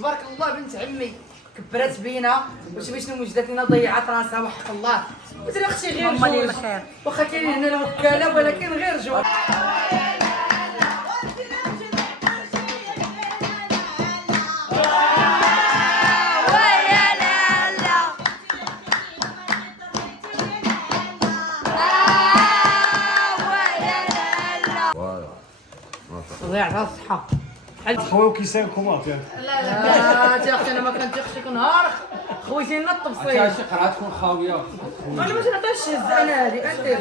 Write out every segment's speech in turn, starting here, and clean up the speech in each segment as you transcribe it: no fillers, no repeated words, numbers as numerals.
تبارك الله بنت عمي كبرات بينا وشوفي شنو وجدت لنا ضيعت راسها وحق الله. قلت لها اختي غير جوج واخا كاينين هنا الوكاله ولكن غير جوج. ضيعت الصحه خويا كيسان كومات لا لا اختي انا ما كنتيقش شي نهار خويتي لنا الطبسيل شي قرعه تكون خاويه. انا باش نعطيش الهز انا هذيك ندير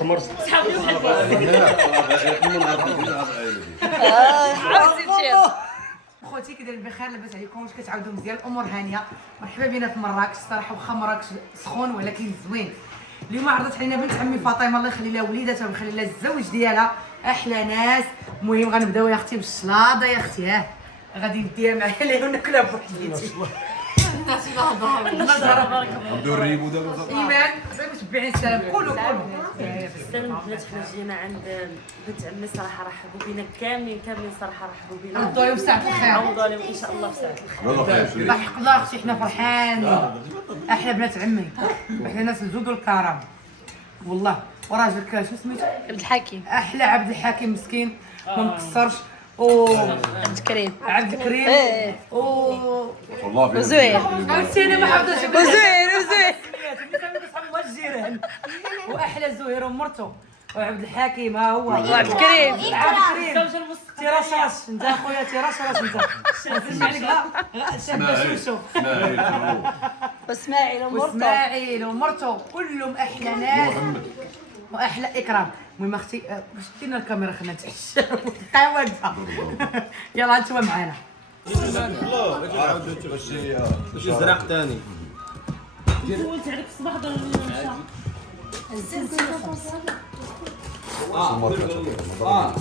حمر خوتي كدير بخير لاباس عليكم واش كتعاودوا مزيان الامور هانيه. مرحبا بينا في مراكش الصراحه واخا مراكش سخون ولكن زوين. اليوم عرضت علينا بنت عمي فاطمه الله يخلي لها وليداتها ويخلي لها الزوج ديالها احلى ناس. المهم غنبداو يا اختي بالشلاضه يا اختي ها غادي نديها معايا اللي ناكلها بوحديتي. الناس النظره ندير الريبو دابا ايمان متبعين السلام كلوا السلام البنات. حنا جينا عند بنت عمي صراحه رحبوا بينا كاملين صراحه رحبوا بينا. ردوا عليهم ساعه الخير. عوضوا عليهم ان شاء الله في ساعه الخير. بحق الله اختي حنا فرحانين احلى بنات عمي احنا ناس الجود والكرم والله. وراجلك شو سميتو؟ عبد الحكيم. احلى عبد الحكيم مسكين ما مكسرش عبد الكريم. عبد الكريم والله وزوير. عاوتاني ما حافظاش وزوير الجيران. واحلى زهير ومرته وعبد الحكيم ها هو وعبد الكريم. عبد الكريم تيراشاش انت اخويا تيراشاش انت نسيت عليك لا شابه شوشو واسماعيل ومرته. واسماعيل ومرته كلهم احلى ناس واحلى اكرام. المهم اختي باش دينا الكاميرا خلينا نتعشى بقاي واقفه. يلا انتوا معانا شي زرق ثاني قلت عليك الصباح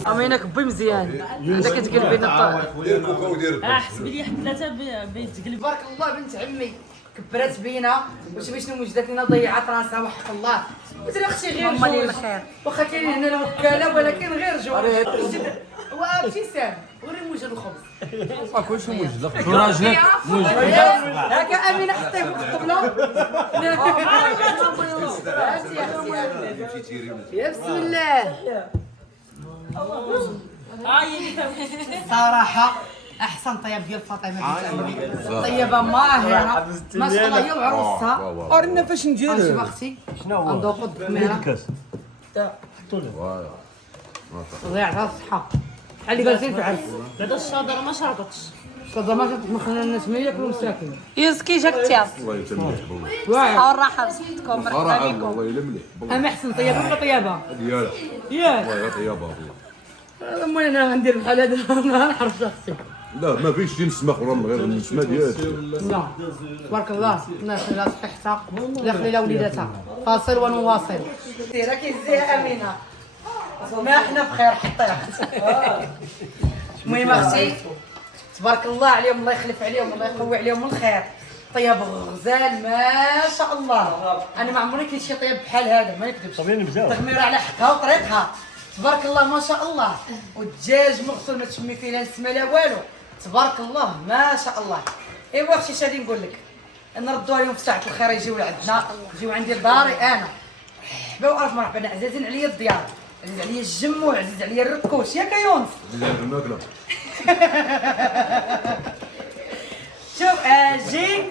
امينك بي مزيان انت كتقلبي لنا دير كوكا ودير حسبي لي حد ثلاثه بيتقلب. تبارك الله بنت عمي كبرات بينا وشوفي شنو وجدت لنا ضيعت راسها وحق الله. قلت لها اختي غير جوج واخا كاينين هنا الوكاله ولكن غير جوج. وابتسام وري موجد الخبز ما كلشي موجد راجلك هكا امينه حطيه فوق الطبله. يا بسم الله. صراحه احسن طيب ديال فاطمه بنت عمي طيبه ماهره ما شاء الله هي وعروسها. ورينا فاش ندير. شوف اختي ندوقوا الكاميرا ضيعتها الصحه بحال اللي جالسين في عرس. بعدا الشاطر ما شرطتش. صدى ما كتما خلينا الناس ما ياكلوا مساكين. يسكي جاك تياب. الله يتمك الصحة والراحة بصحتكم. مرحبا صراحه بكم. الله يلملي ام احسن طيبه ولا طيبه؟ ديالها ياك والله طيبه والله. المهم انا غندير بحال هذا ما نعرفش اختي. لا ما فيش شي نسمه اخرى من غير النسمه ديالها. لا تبارك الله الله يخلي لها صحتها الله يخلي لها وليداتها. فاصل ونواصل. سيرة كيزيها امينه ما احنا بخير حطيها. المهم اختي تبارك الله عليهم الله يخلف عليهم الله يقوي عليهم الخير. طيب غزال ما شاء الله. انا ما عمري كلت شي طيب بحال هذا ما نكذبش. تغميره على حقها وطريقها تبارك الله ما شاء الله. والدجاج مغسول ما تشمي فيه لا نسمه لا والو تبارك الله ما شاء الله. ايوا اختي اش غادي نقول لك نردوا عليهم في ساعه الخير يجيو لعندنا يجيو عندي لداري انا. مرحبا والف مرحبا. عزازين عليا الديار عزيز عليا الجموع عزيز عليا الركوش ياك يونس. الماكله شوف اجي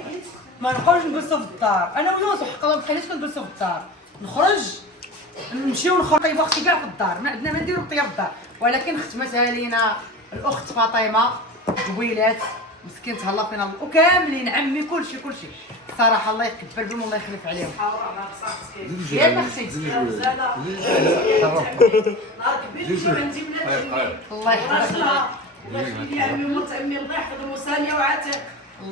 ما نخرج نجلسوا في الدار انا ويونس وحق الله ما بقيناش كنجلسوا في الدار. نخرج نمشيو نخرج طيب اختي كاع في الدار ما عندنا ما نديرو الطياب في الدار. ولكن ختمتها لينا الاخت فاطمه جويلات مسكين تهلا فينا وكاملين عمي كلشي صراحه الله يكبر بهم الله يخلف عليهم. ياك اختي نهار كبير يجيو عندي بنات الله يحفظك الله يخلي لي عمي ومرت عمي الله يحفظهم وساميه وعاتق.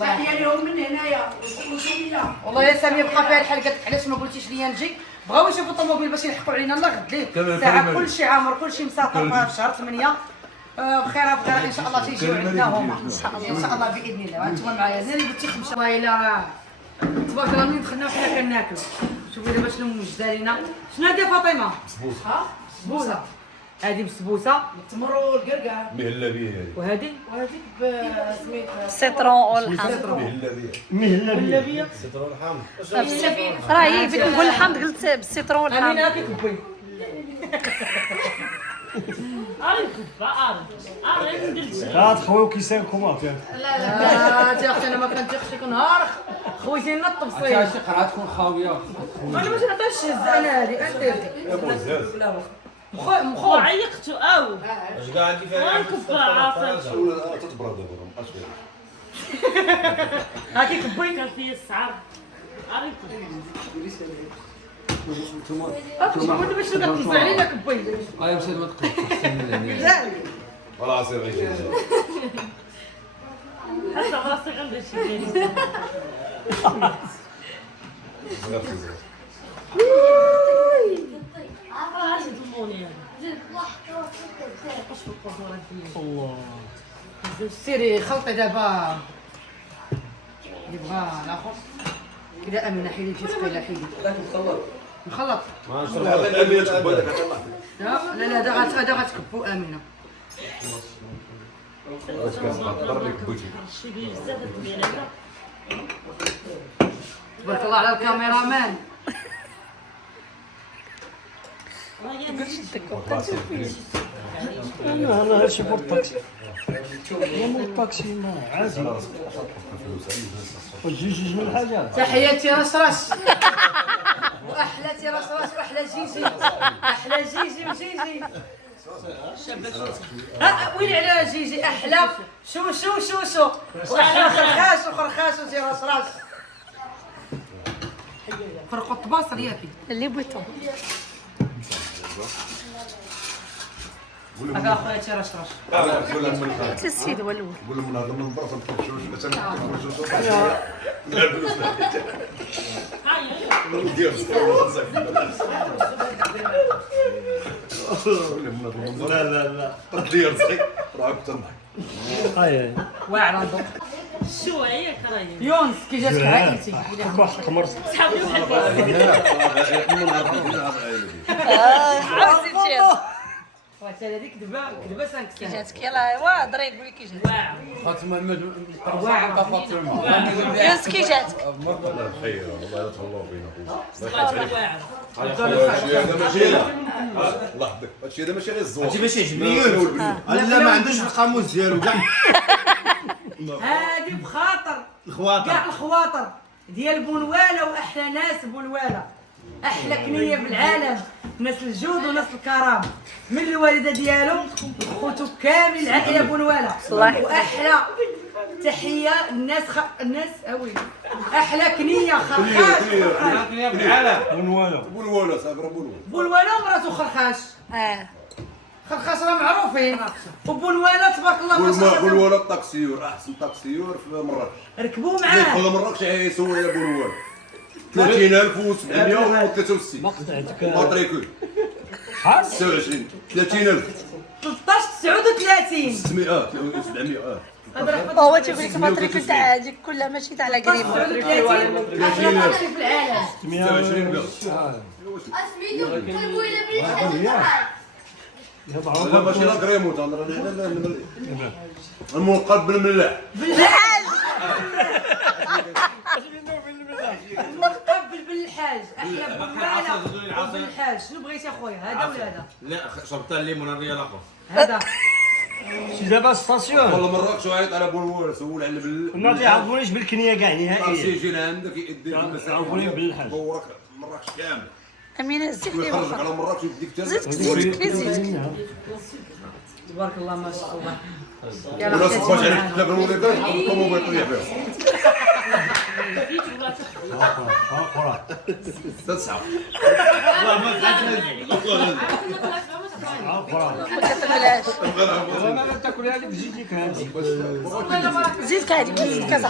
تحيه لهم من هنايا وسميه. والله يا ساميه بقى فيها الحال. قالت لك علاش ما قلتيش لي نجي بغاو يشوفوا الطوموبيل باش يلحقوا علينا الله غد ليه ساعه كلشي عامر كلشي مسافر في شهر 8 بخير بخير ان شاء الله تيجيو عندنا هما ان شاء الله باذن الله وانتم معايا زين قلتي خمسه والله الا راه تبارك الله ملي دخلنا وحنا كناكلوا شوفي دابا شنو موجود علينا شنو هادي فاطمه سبوسه هادي بسبوسه التمر والقرقع مهلبيه هذه وهادي سميتها السيترون والحامض. مهلبيه راه هي بغيت نقول الحامض قلت بالسيترون والحامض. امينه كيكبي لا تخويو كيسان كوماط ياك. لا تي اختي انا ما كنتيقش شي نهار خويتي لنا الطبسيل عرفتي شي قرعه تكون خاويه. انا باش نعطيش الشز انا هادي انت مخو عيقتو او اش كاع عندي فيها ونكب عافاك ولا تتبرد دابا ما بقاش فيها ها كيكبي كان فيه السعر عرفتو وانت باش كتنصي علينا كبي يا مسيد ما تقلقش. خلاص يا غير حتى راسي غندير شي ديالي عرفتي ضموني الله سيري خلطي دابا اللي بغا الاخر كذا امينه حيدي شي ثقيله حيدي نخلط ما نشرب الامينه تكبر داك لا لا دا غتكبو امينه باش كنقدر لك بوتي شي بزاف الدنيا هنا تبارك الله على الكاميرامان انا هادشي بور الطاكسي يا مول الطاكسي ما عادي وجوج من الحاجات. تحياتي رشرش واحلى رشرش واحلى جيجي احلى جيجي وجيجي ويلي على جيجي احلى شو شو شو شو واحلى خرخاش وخرخاش وجي رشرش فرقوا الطباصر ياكي اللي بغيتو. هذا اخويا تي رشرش انت السيد هو الاول. قول لهم نهضر من برا تنفشوش لا الفلوس لا لا لا دير صغير راك تنضحك هاي واعر عنده شو هي كراهيه يونس كي جاتك عائلتي واحد القمر صحابي بحال عاوزتي تجيب وانت هذيك دابا كي جاتك يلاه ايوا هضري قولي كي جاتك. فاطمه واعر فاطمه يونس كي جاتك. الله الخير والله لا تهلاو فينا واعر ماشي الله يحفظك هادشي هذا ماشي غير الزوار هادشي باش يعجبني لا ما عندوش القاموس ديالو كاع هادي بخاطر الخواطر. كاع الخواطر ديال بونواله واحلى ناس بونواله احلى كنيه في العالم ناس الجود وناس الكرم من الوالده ديالو خوتو كامل العائله بونواله واحلى تحيه الناس اوي احلى كنيه خرخاش بولوالا صافي راه بولوالا بونواله ومراتو خرخاش خرخاش راه معروفين وبونواله تبارك الله ما شاء الله بولوالا الطاكسيور احسن طاكسيور في مراكش ركبوا اللي معاه دخل مراكش يسوي يا بولوالا 30763 قطعتك ماتريكول 26 30000 1339 600 700 هو تيقول لك الماتريكول تاع هذيك كلها ماشي تاع لا قريبه. 39 احلى طاكسي في العالم 26 بيض لا ماشي لا كريموت المنقد بالملاح بالحاج مقبل بالحاج احلى بونواله بالحاج شنو بغيتي اخويا هذا ولا هذا لا شربت الليمون الريال اخر هذا شي دابا ستاسيون والله مراكش عيط على بولوالا سول على ما تيعرفونيش بالكنيه كاع نهائيا. يجي عندك يديك عرفوني بالحاج. دورك مراكش كامل امينه زيد لي ويخرجك واخا على مراكش يديك زيد تبارك الله ما شاء الله ولا صباش عليك كتاب الوليدات يقوموا بيطيح بهم تسعة ما تاكلها لك زيد لك هذه. زيد هذيك الكاس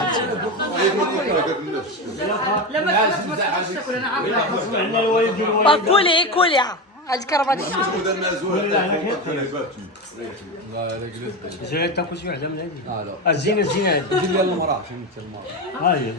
لا ما تاكل انا عارفه عندنا الوالد كولي كولي هاد الكربه دي جاي تاكل شي وحده من هذه؟ لا الزينه هذه دير لي المراه فهمتي المراه ها هي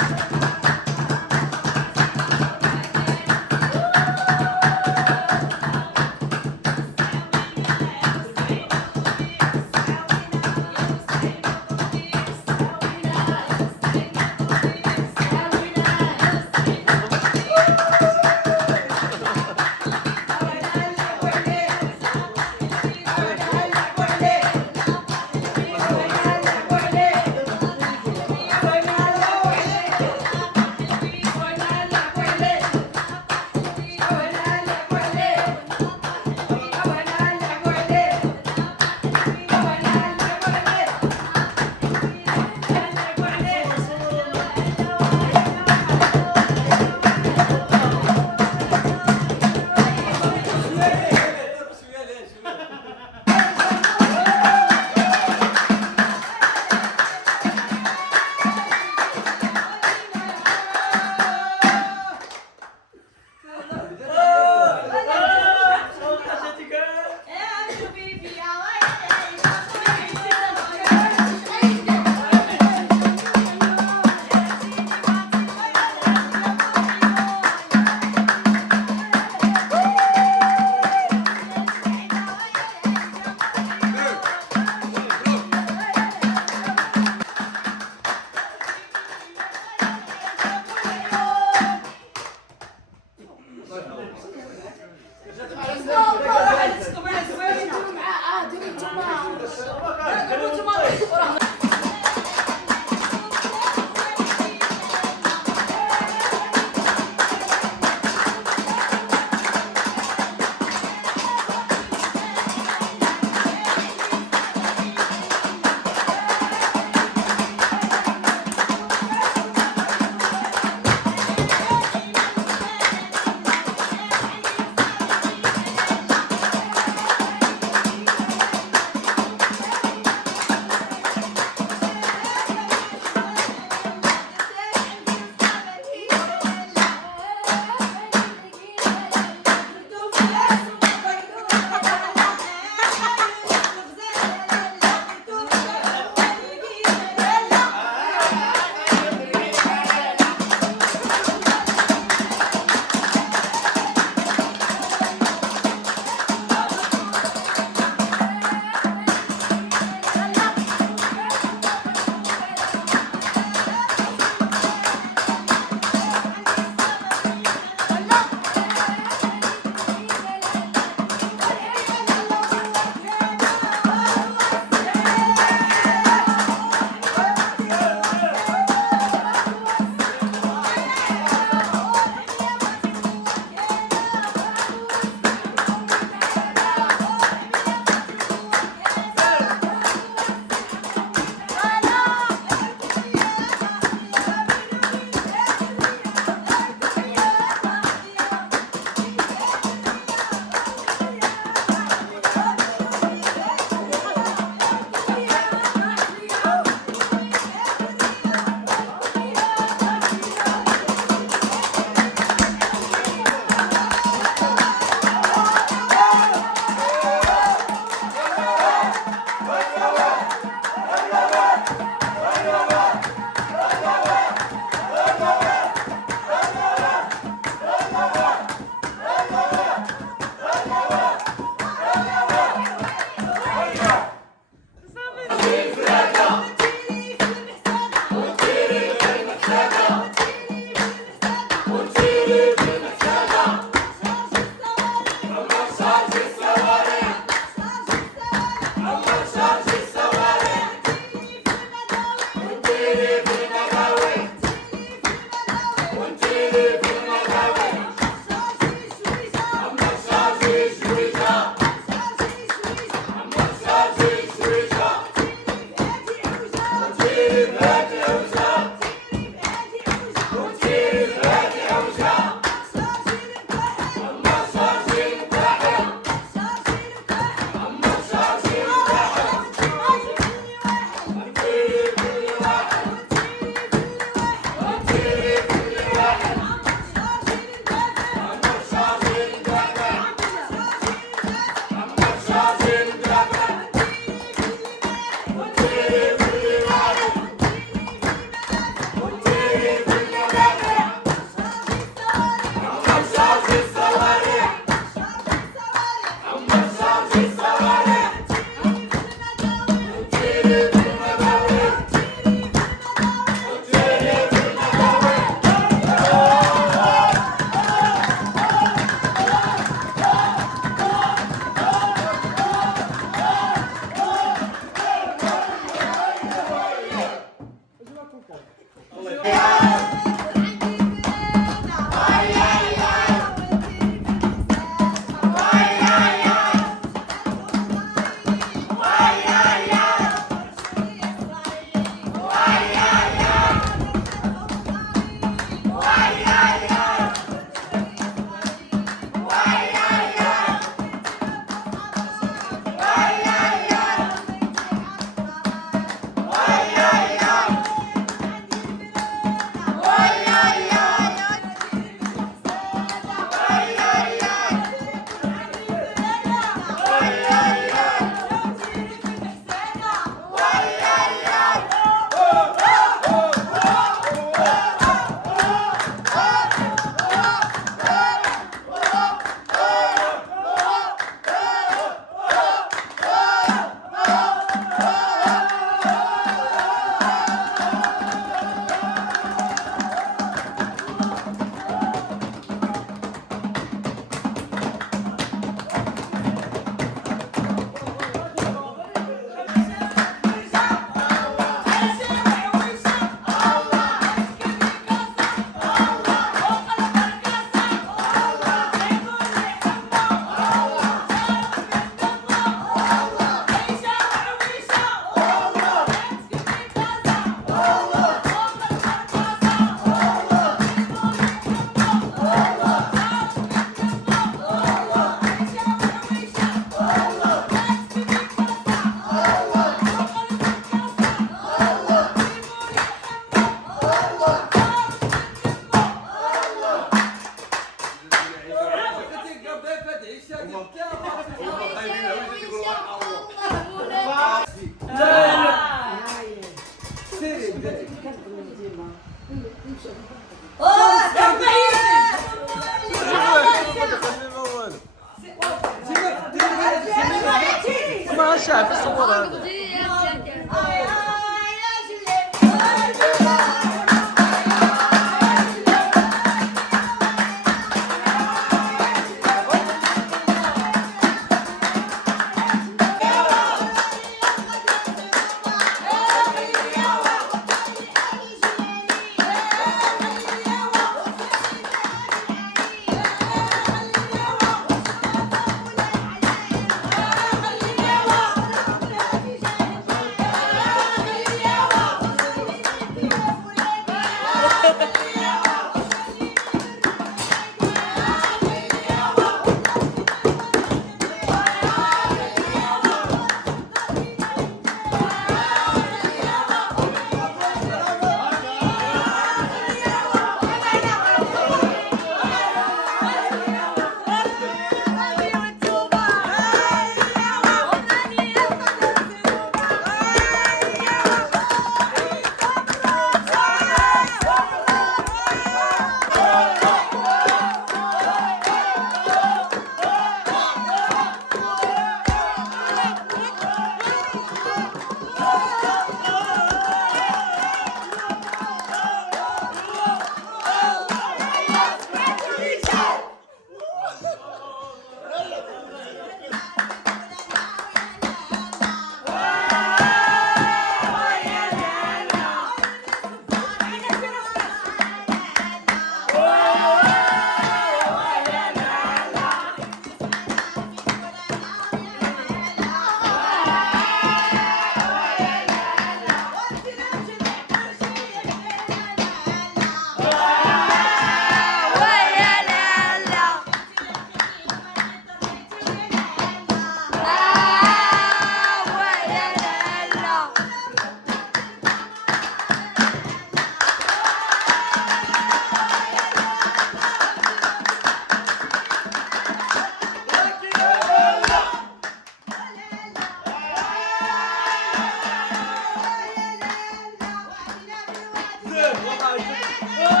عاوتاني